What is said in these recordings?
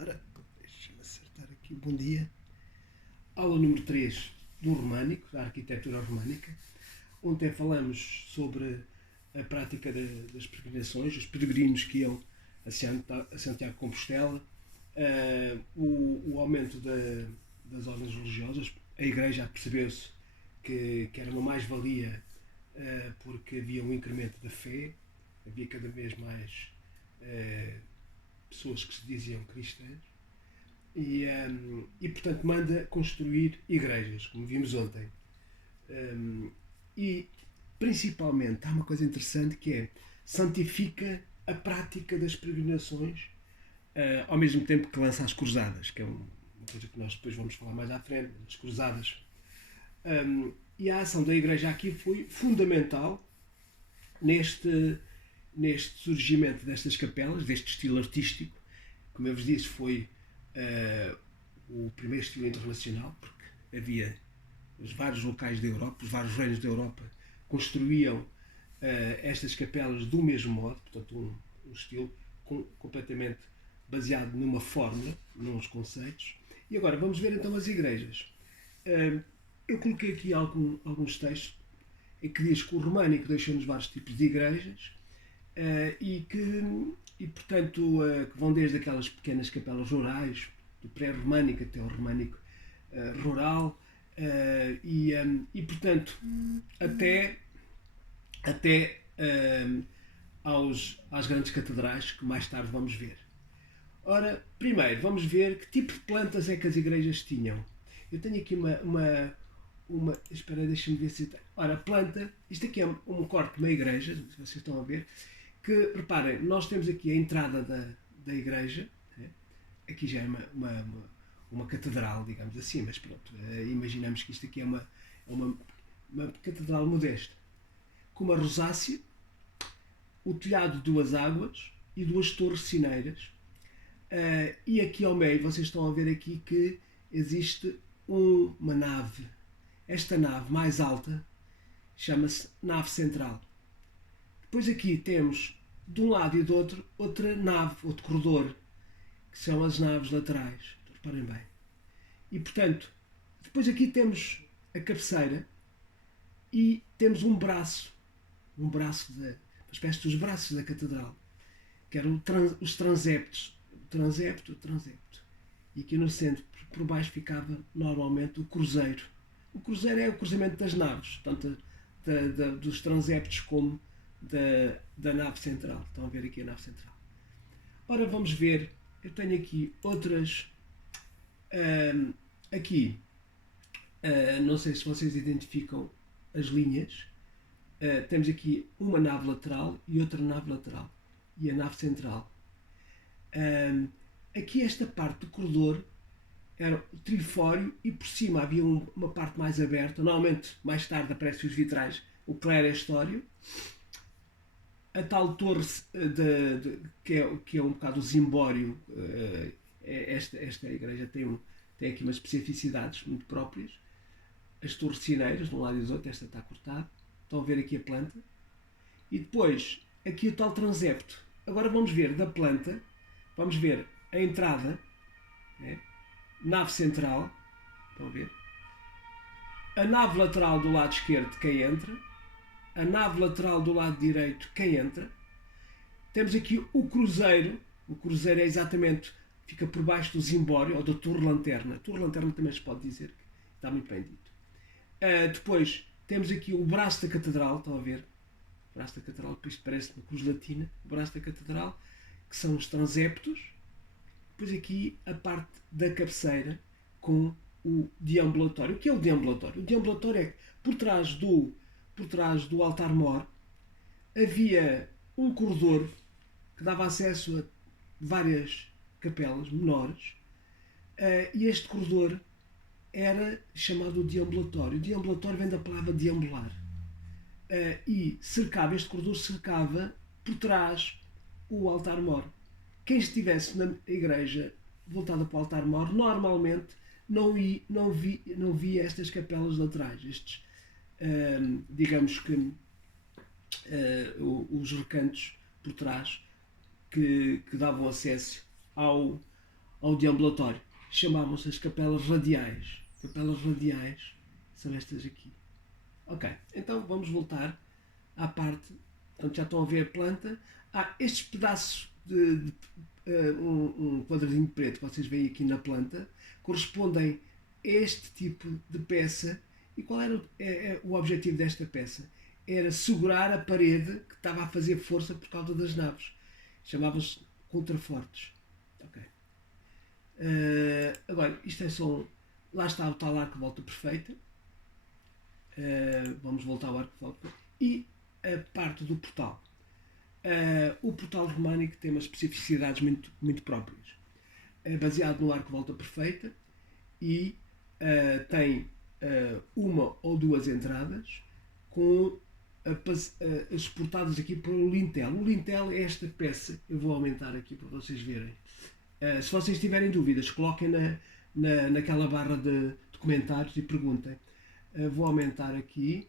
Ora, deixa-me acertar aqui. Bom dia. Aula número 3 do Românico, da arquitetura românica. Ontem falamos sobre a prática das peregrinações, os peregrinos que iam a Santiago de Compostela, o aumento das ordens religiosas. A Igreja percebeu-se que era uma mais-valia porque havia um incremento da fé, havia cada vez mais pessoas que se diziam cristãs e portanto manda construir igrejas, como vimos ontem. E principalmente há uma coisa interessante que é santifica a prática das peregrinações ao mesmo tempo que lança as cruzadas, que é uma coisa que nós depois vamos falar mais à frente, as cruzadas. E a ação da Igreja aqui foi fundamental neste surgimento destas capelas, deste estilo artístico. Como eu vos disse, foi o primeiro estilo internacional, porque havia os vários locais da Europa, os vários reinos da Europa construíam estas capelas do mesmo modo, portanto um estilo completamente baseado numa fórmula, nos conceitos. E agora vamos ver então as igrejas. Eu coloquei aqui alguns textos em que diz que o românico deixou-nos vários tipos de igrejas e portanto, que vão desde aquelas pequenas capelas rurais, do pré-românico até ao românico rural, e portanto, até às grandes catedrais, que mais tarde vamos ver. Ora, primeiro, vamos ver que tipo de plantas é que as igrejas tinham. Eu tenho aqui uma espera, deixa-me ver se tem. Ora, planta, isto aqui é um corte de uma igreja, se vocês estão a ver, que, reparem, nós temos aqui a entrada da igreja, aqui já é uma catedral, digamos assim, mas pronto, imaginamos que isto aqui é uma catedral modesta, com uma rosácea, o telhado de duas águas e duas torres sineiras, e aqui ao meio vocês estão a ver aqui que existe uma nave. Esta nave mais alta chama-se nave central. Depois aqui temos, de um lado e do outro, outra nave, outro corredor, que são as naves laterais. Reparem bem. E, portanto, depois aqui temos a cabeceira e temos um braço uma espécie dos braços da catedral, que eram os transeptos. Transepto. E aqui no centro, por baixo, ficava normalmente o cruzeiro. O cruzeiro é o cruzamento das naves, tanto dos transeptos como da nave central. Estão a ver aqui a nave central. Ora, vamos ver. Eu tenho aqui outras. Não sei se vocês identificam as linhas. Temos aqui uma nave lateral e outra nave lateral. E a nave central. Aqui esta parte do corredor era o trifório e por cima havia uma parte mais aberta. Normalmente, mais tarde, aparecem os vitrais, o clerestório. A tal torre que é um bocado o zimbório. Esta igreja tem aqui umas especificidades muito próprias. As torres sineiras, de um lado e do outro, esta está cortada. Estão a ver aqui a planta. E depois, aqui o tal transepto. Agora vamos ver da planta, vamos ver a entrada, nave central, estão a ver? A nave lateral do lado esquerdo, quem entra. A nave lateral do lado direito, quem entra. Temos aqui o cruzeiro. O cruzeiro é exatamente, fica por baixo do zimbório, ou da torre-lanterna. Torre-lanterna também se pode dizer, que está muito bem dito. Depois, temos aqui o braço da catedral, estão a ver? O braço da catedral, depois parece uma cruz latina. O braço da catedral, que são os transeptos. Depois aqui a parte da cabeceira com o deambulatório. O que é o deambulatório? O deambulatório é que por trás do altar-mor havia um corredor que dava acesso a várias capelas menores, e este corredor era chamado deambulatório. O deambulatório vem da palavra deambular, e este corredor cercava por trás o altar-mor. Quem estivesse na igreja voltada para o altar-mor normalmente não via estas capelas laterais, digamos que os recantos por trás que davam acesso ao deambulatório. Chamavam-se as capelas radiais. Capelas radiais são estas aqui. Ok, então vamos voltar à parte. Portanto, já estão a ver a planta. Há estes pedaços de um quadradinho preto que vocês veem aqui na planta correspondem a este tipo de peça. E qual era o objetivo desta peça? Era segurar a parede que estava a fazer força por causa das naves. Chamavam-se contrafortes. Ok. Agora, isto é só lá está o tal arco-volta perfeita. Vamos voltar ao arco-volta. E a parte do portal. O portal românico tem umas especificidades muito, muito próprias. É baseado no arco-volta perfeita e tem uma ou duas entradas com suportadas aqui por um lintel. O lintel é esta peça. Eu vou aumentar aqui para vocês verem. Se vocês tiverem dúvidas, coloquem naquela barra de comentários e perguntem. Vou aumentar aqui.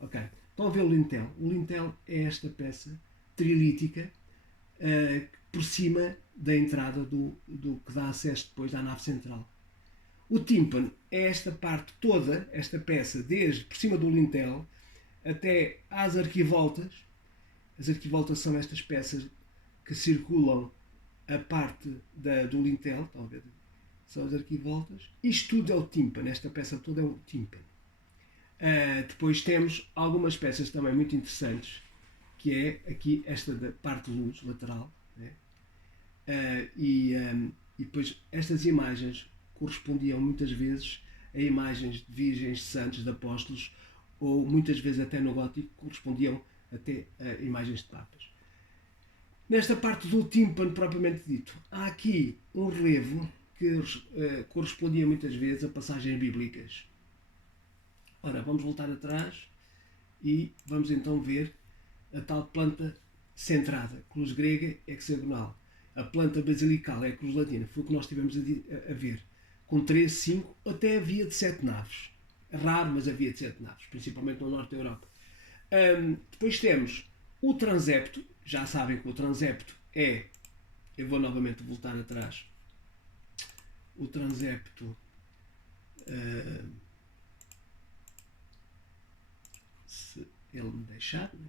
Ok. Estão a ver o lintel? O lintel é esta peça trilítica por cima da entrada do que dá acesso depois à nave central. O tímpano é esta parte toda, esta peça, desde por cima do lintel até às arquivoltas. As arquivoltas são estas peças que circulam a parte do lintel. Estão a ver? São as arquivoltas. Isto tudo é o tímpano. Esta peça toda é o tímpano. Depois temos algumas peças também muito interessantes, que é aqui esta da parte de luz lateral, né? E depois estas imagens correspondiam muitas vezes a imagens de virgens, de santos, de apóstolos, ou muitas vezes até no gótico correspondiam até a imagens de papas. Nesta parte do tímpano propriamente dito, há aqui um relevo que correspondia muitas vezes a passagens bíblicas. Ora, vamos voltar atrás e vamos então ver a tal planta centrada. Cruz grega hexagonal. A planta basilical é a cruz latina. Foi o que nós tivemos a ver. Com 3, 5, até havia de 7 naves. É raro, mas havia de 7 naves, principalmente no norte da Europa. Depois temos o transepto. Já sabem que o transepto é... Eu vou novamente voltar atrás. O transepto... se ele me deixar, né?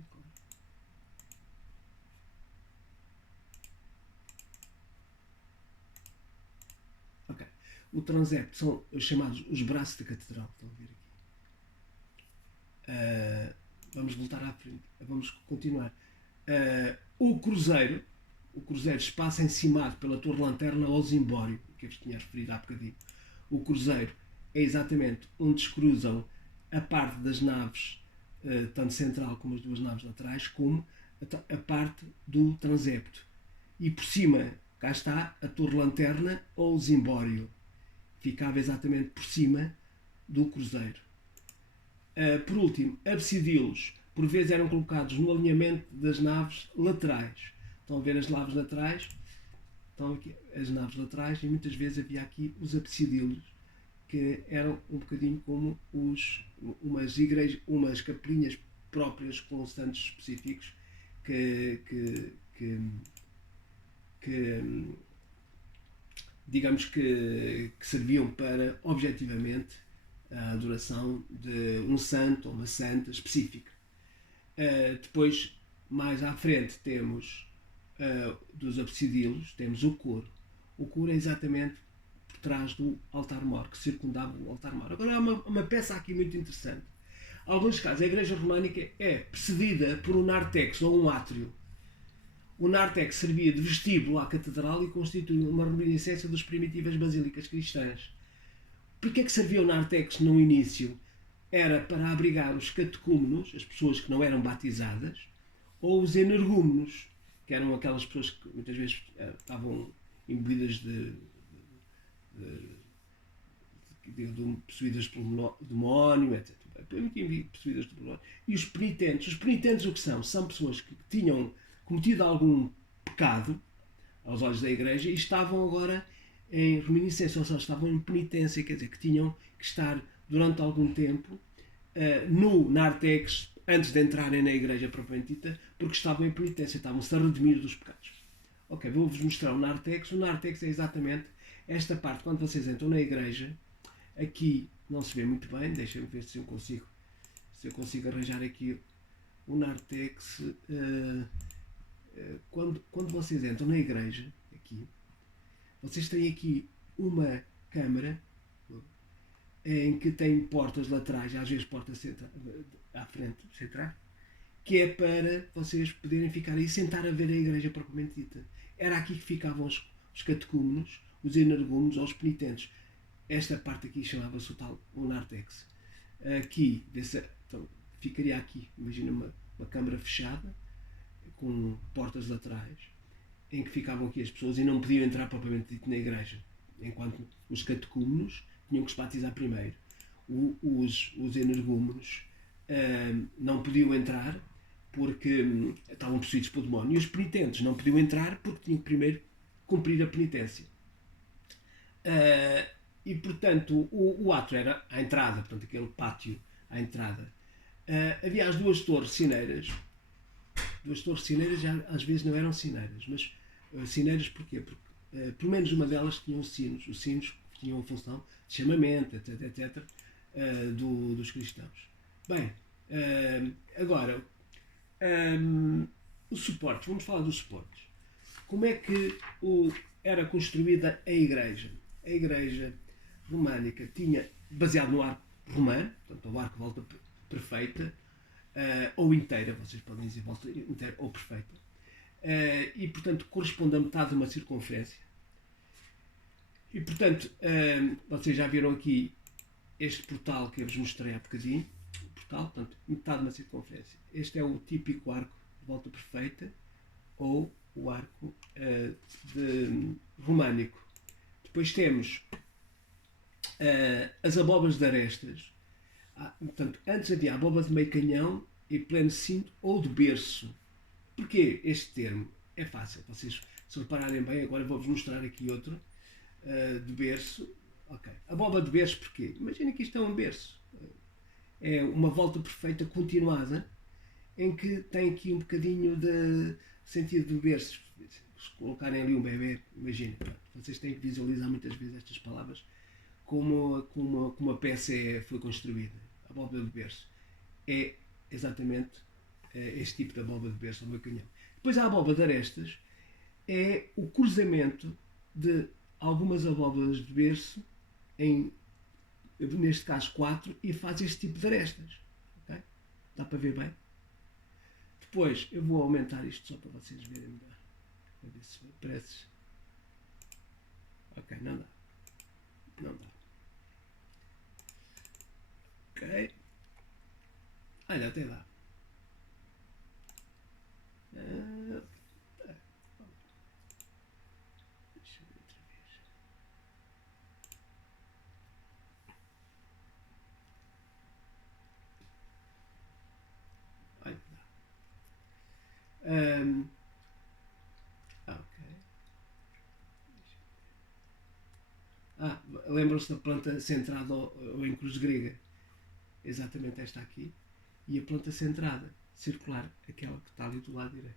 Ok. O transepto são os chamados os braços da catedral. Estão a ver aqui. Vamos voltar à frente. Vamos continuar. O cruzeiro espaço encimado pela torre lanterna ou zimbório, que eu vos tinha referido há bocadinho. O cruzeiro é exatamente onde se cruzam a parte das naves, tanto central como as duas naves laterais, como a parte do transepto. E por cima, cá está a torre lanterna ou zimbório. Ficava exatamente por cima do cruzeiro. Por último, absidilos, por vezes eram colocados no alinhamento das naves laterais. Estão a ver as naves laterais? Estão aqui as naves laterais e muitas vezes havia aqui os absidilos, que eram um bocadinho como umas igrejas, umas capelinhas próprias com santos específicos que digamos que serviam para, objetivamente, a adoração de um santo ou uma santa específica. Depois, mais à frente, temos dos absidilos, temos o coro. O coro é exatamente por trás do altar-mor, que circundava o altar-mor. Agora há uma peça aqui muito interessante. Em alguns casos, a igreja românica é precedida por um nártex ou um átrio. O nártex servia de vestíbulo à catedral e constitui uma reminiscência das primitivas basílicas cristãs. Porquê é que servia o nártex no início? Era para abrigar os catecúmenos, as pessoas que não eram batizadas, ou os energúmenos, que eram aquelas pessoas que muitas vezes estavam imbuídas possuídas pelo demónio, etc. Possuídas pelo demónio. E os penitentes o que são? São pessoas que tinham cometido algum pecado aos olhos da igreja e estavam agora em reminiscência, ou seja, estavam em penitência, quer dizer, que tinham que estar durante algum tempo no nártex antes de entrarem na igreja propriamente dita, porque estavam em penitência, estavam-se a redimir dos pecados. Ok, vou-vos mostrar o Narthex. O Narthex é exatamente esta parte, quando vocês entram na igreja. Aqui não se vê muito bem, deixem-me ver se eu consigo arranjar aqui o Narthex. Quando vocês entram na igreja, aqui, vocês têm aqui uma câmara em que tem portas laterais, às vezes portas à frente, centrais, que é para vocês poderem ficar aí sentar a ver a igreja propriamente dita. Era aqui que ficavam os catecúmenos, os energúmenos ou os penitentes. Esta parte aqui chamava-se o Narthex. Aqui, então, ficaria aqui, imagina uma câmara fechada, com portas laterais, em que ficavam aqui as pessoas e não podiam entrar propriamente dito na igreja, enquanto os catecúmenos tinham que se batizar primeiro. Os energúmenos não podiam entrar porque estavam possuídos pelo demónio, e os penitentes não podiam entrar porque tinham que primeiro cumprir a penitência. E portanto o átrio era à entrada, portanto aquele pátio à entrada. Havia as duas torres sineiras. Duas torres sineiras já às vezes não eram sineiras, mas sineiras porquê? Porque pelo menos uma delas tinham sinos. Os sinos tinham a função de chamamento, etc. Dos cristãos. Bem, agora os suportes. Vamos falar dos suportes. Como é que era construída a igreja? A igreja românica tinha, baseado no arco romano, portanto o arco de volta perfeita, ou inteira, vocês podem dizer volta inteira ou perfeita, e portanto corresponde a metade de uma circunferência. E portanto, vocês já viram aqui este portal que eu vos mostrei há bocadinho, o portal, portanto, metade de uma circunferência. Este é o típico arco de volta perfeita, ou o arco românico. Depois temos as abóbadas de arestas. Portanto, antes havia a abóbada de meio canhão e pleno cinto ou de berço. Porquê este termo? É fácil, vocês se repararem bem, agora vou-vos mostrar aqui outro de berço. Okay. Abóbada de berço porquê? Imagina que isto é um berço. É uma volta perfeita continuada em que tem aqui um bocadinho de sentido do berço. Se colocarem ali um bebê, imaginem, vocês têm que visualizar muitas vezes estas palavras como a peça foi construída. A abóbada de berço é exatamente este tipo de abóbada de berço ao meu canhão. Depois a abóbada de arestas é o cruzamento de algumas abóbadas de berço neste caso 4, e faz este tipo de arestas. Okay? Dá para ver bem? Depois eu vou aumentar isto só para vocês verem melhor. Para ver se parece. Ok, não dá. Não dá. Ok. Olha, até dá. Deixa eu ver outra vez. Olha, dá. Lembram-se da planta centrada ou em cruz grega? Exatamente esta aqui. E a planta centrada, circular, aquela que está ali do lado direito.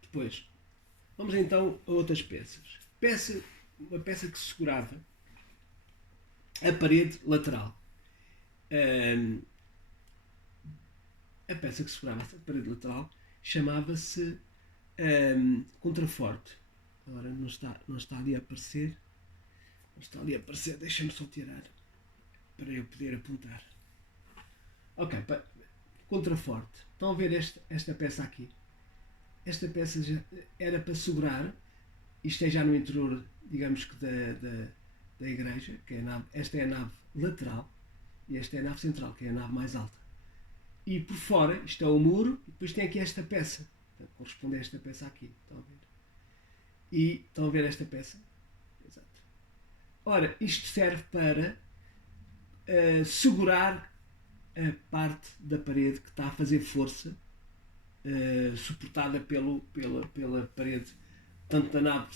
Depois, vamos então a outras peças. Uma peça que segurava a parede lateral. A peça que segurava a parede lateral chamava-se contraforte. Agora não está ali a aparecer. Não está ali a aparecer. Deixa-me só tirar para eu poder apontar. Ok, contraforte. Estão a ver esta peça aqui? Esta peça já era para segurar. Isto é já no interior, digamos que da igreja, que é a nave. Esta é a nave lateral e esta é a nave central, que é a nave mais alta. E por fora, isto é o muro, e depois tem aqui esta peça. Portanto, corresponde a esta peça aqui. Estão a ver? E estão a ver esta peça? Exato. Ora, isto serve para segurar a parte da parede que está a fazer força, suportada pela parede, tanto da nave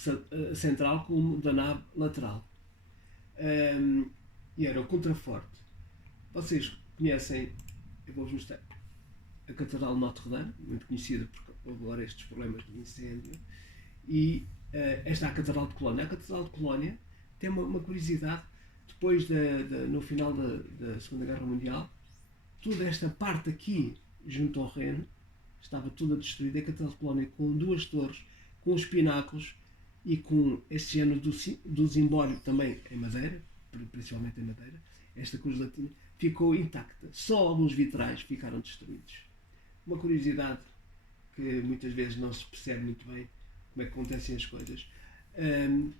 central como da nave lateral. E era o contraforte. Vocês conhecem, eu vou-vos mostrar, a Catedral de Notre Dame, muito conhecida houve agora estes problemas de incêndio. E esta é a Catedral de Colónia. A Catedral de Colónia tem uma curiosidade. Depois, no final da Segunda Guerra Mundial, toda esta parte aqui, junto ao Reno, estava toda destruída. A Catedral de Colónia, com 2 torres, com os pináculos e com este género do zimbório também em madeira, principalmente em madeira, esta cruz latina, ficou intacta. Só alguns vitrais ficaram destruídos. Uma curiosidade que muitas vezes não se percebe muito bem como é que acontecem as coisas.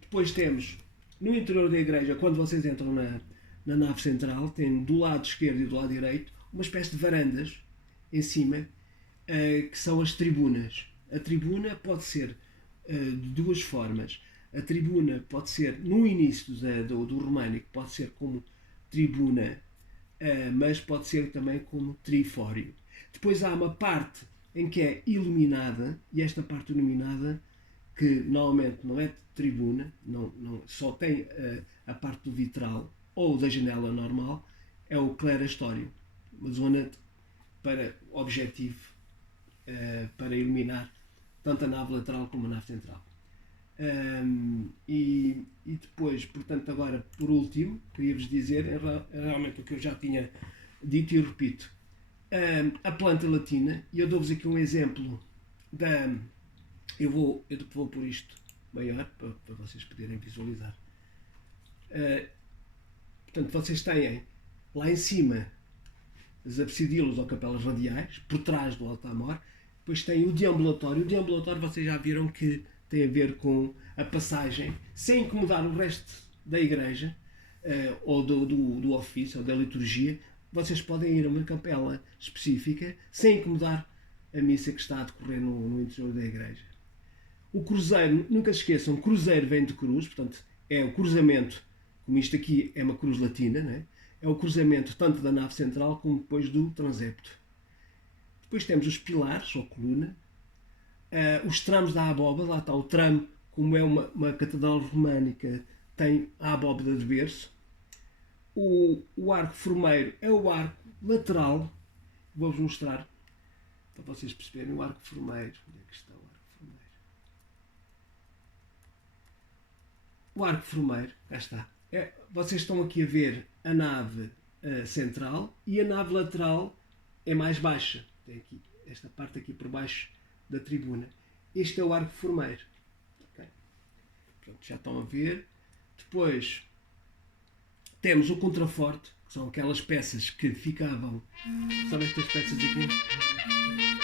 Depois temos, no interior da igreja, quando vocês entram na nave central, tem do lado esquerdo e do lado direito uma espécie de varandas em cima, que são as tribunas. A tribuna pode ser de 2 formas. A tribuna pode ser, no início do românico, pode ser como tribuna, mas pode ser também como trifório. Depois há uma parte em que é iluminada, e esta parte iluminada, que normalmente não é de tribuna, só tem a parte do vitral ou da janela normal, é o clerestório, uma zona para objetivo, para iluminar tanto a nave lateral como a nave central. E depois, portanto, agora por último, queria-vos dizer realmente o que eu já tinha dito e eu repito. A planta latina, e eu dou-vos aqui um exemplo eu vou pôr isto maior para vocês poderem visualizar. Portanto, vocês têm lá em cima as absidilas ou capelas radiais, por trás do altar-mor. Depois tem o deambulatório. O deambulatório vocês já viram que tem a ver com a passagem, sem incomodar o resto da igreja, ou do ofício, ou da liturgia. Vocês podem ir a uma capela específica, sem incomodar a missa que está a decorrer no interior da igreja. O cruzeiro, nunca se esqueçam, cruzeiro vem de cruz, portanto é o cruzamento, como isto aqui é uma cruz latina, né? É o cruzamento tanto da nave central como depois do transepto. Depois temos os pilares, ou coluna, os tramos da abóbada. Lá está o tramo, como é uma catedral românica, tem a abóbada de berço. O arco formeiro é o arco lateral. Vou-vos mostrar para vocês perceberem o arco formeiro. Onde é que está o arco formeiro? O arco formeiro, cá está. Vocês estão aqui a ver a nave central, e a nave lateral é mais baixa. Tem aqui esta parte aqui por baixo da tribuna. Este é o arco formeiro. Okay. Pronto, já estão a ver. Depois temos o contraforte, que são aquelas peças que ficavam. Sabe estas peças aqui?